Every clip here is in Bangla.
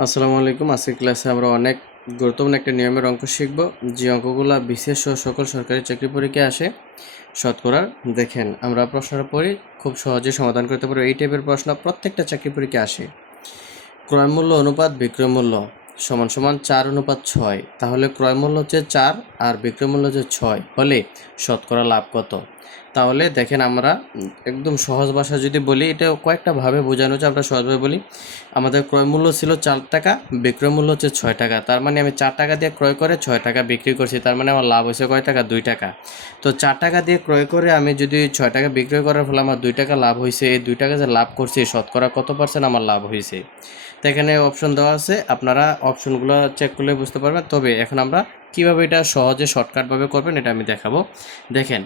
আসসালামু আলাইকুম। আজকের ক্লাসে আমরা অনেক গুরুত্বপূর্ণ একটা নিয়মের অঙ্ক শিখব, যে অঙ্কগুলো বিশেষ ও সকল সরকারি চাকরি পরীক্ষায় আসে শতকরা। দেখেন, আমরা প্রশ্নটা পড়ি, খুব সহজে সমাধান করতে পারবো। এই টাইপের প্রশ্ন প্রত্যেকটা চাকরি পরীক্ষায় আসে। ক্রয় মূল্য অনুপাত বিক্রয় মূল্য সমান সমান 4:6। তাহলে ক্রয় মূল্য হচ্ছে 4 আর বিক্রয় মূল্য হচ্ছে 6 হলে শতকরা লাভ কত? তাহলে দেখেন, আমরা একদম সহজ ভাষা যদি বলি, এটা কয়েকটা ভাবে বোঝানো যায়। আমরা সহজভাবে বলি, আমাদের ক্রয় মূল্য ছিল 4 টাকা, বিক্রয় মূল্য হচ্ছে 6 টাকা। তার মানে আমি 4 টাকা দিয়ে ক্রয় করে 6 টাকা বিক্রি করছি, তার মানে আমার লাভ হয়েছে কয় টাকা? 2 টাকা। তো 4 টাকা দিয়ে ক্রয় করে আমি যদি 6 টাকা বিক্রয় করার ফলে আমার 2 টাকা লাভ হয়েছে, এই 2 টাকা যে লাভ করছি, শতকরা কত পার্সেন্ট আমার লাভ হয়েছে? তো এখানে অপশন দেওয়া আছে, আপনারা অপশনগুলো চেক করলে বুঝতে পারবেন। তবে এখন আমরা কিভাবে এটা সহজে শর্টকাটভাবে করবেন এটা আমি দেখাবো। দেখেন,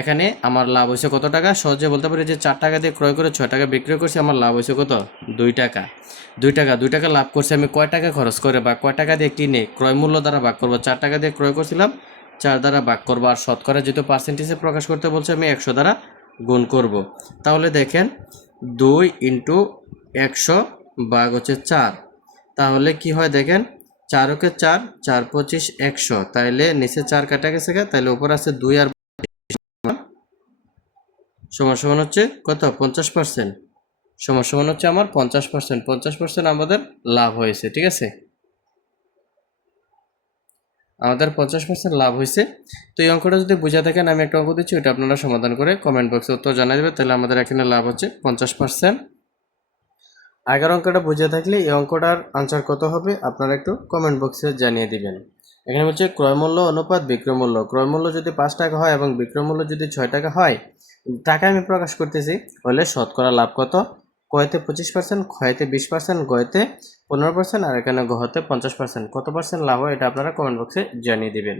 এখানে আমার লাভ হয়েছে কত টাকা? সহজে বলতে পারি যে 4 টাকা দিয়ে ক্রয় করে 6 টাকা বিক্রয় করছি, আমার লাভ হয়েছে কত? 2 টাকা। 2 টাকা লাভ করছি। আমি কয় টাকা খরচ করে বা কয় টাকা দিয়ে কিনে ক্রয় মূল্য দ্বারা ভাগ করবো? 4 টাকা দিয়ে ক্রয় করছিলাম, 4 দ্বারা ভাগ করবো। আর শতকরা যেহেতু পার্সেন্টেজে প্রকাশ করতে বলছে, আমি 100 দ্বারা গুণ করব। তাহলে দেখেন, 2 ইন্টু 100 ভাগ হচ্ছে 4। তাহলে কি হয় দেখেন, 4 ওকে 4, 4 25 100। তাইলে নিচে 4 কাটা গেছে, তাইলে উপর আছে 2 আর সমান সমান হচ্ছে কত? 50%। সমান সমান হচ্ছে আমার 50%। 50% আমাদের লাভ হয়েছে, ঠিক আছে? আমাদের 50% লাভ হয়েছে। তো এই অঙ্কটা যদি বুঝে থাকেন, আমি একটা অঙ্ক দিচ্ছি, ওটা আপনারা সমাধান করে কমেন্ট বক্সে উত্তর জানিয়ে দেবেন। তাহলে আমাদের এখানে লাভ হচ্ছে 50%। আগের অঙ্কটা বুঝে থাকলে এই অঙ্কটার আনসার কত হবে আপনারা একটু কমেন্ট বক্সে জানিয়ে দিবেন। এখানে হচ্ছে ক্রয় মূল্য অনুপাত বিক্রয় মূল্য। ক্রয় মূল্য যদি 5 টাকা হয় এবং বিক্রয় মূল্য যদি 6 টাকা হয়, টাকা আমি প্রকাশ করতেছি, হলে শতকরা লাভ কত? কয়তে 25%, ক্ষয়তে 20%, গয়তে 15%, আর এখানে গহতে 50%। কত পার্সেন্ট লাভ হয় এটা আপনারা কমেন্ট বক্সে জানিয়ে দিবেন।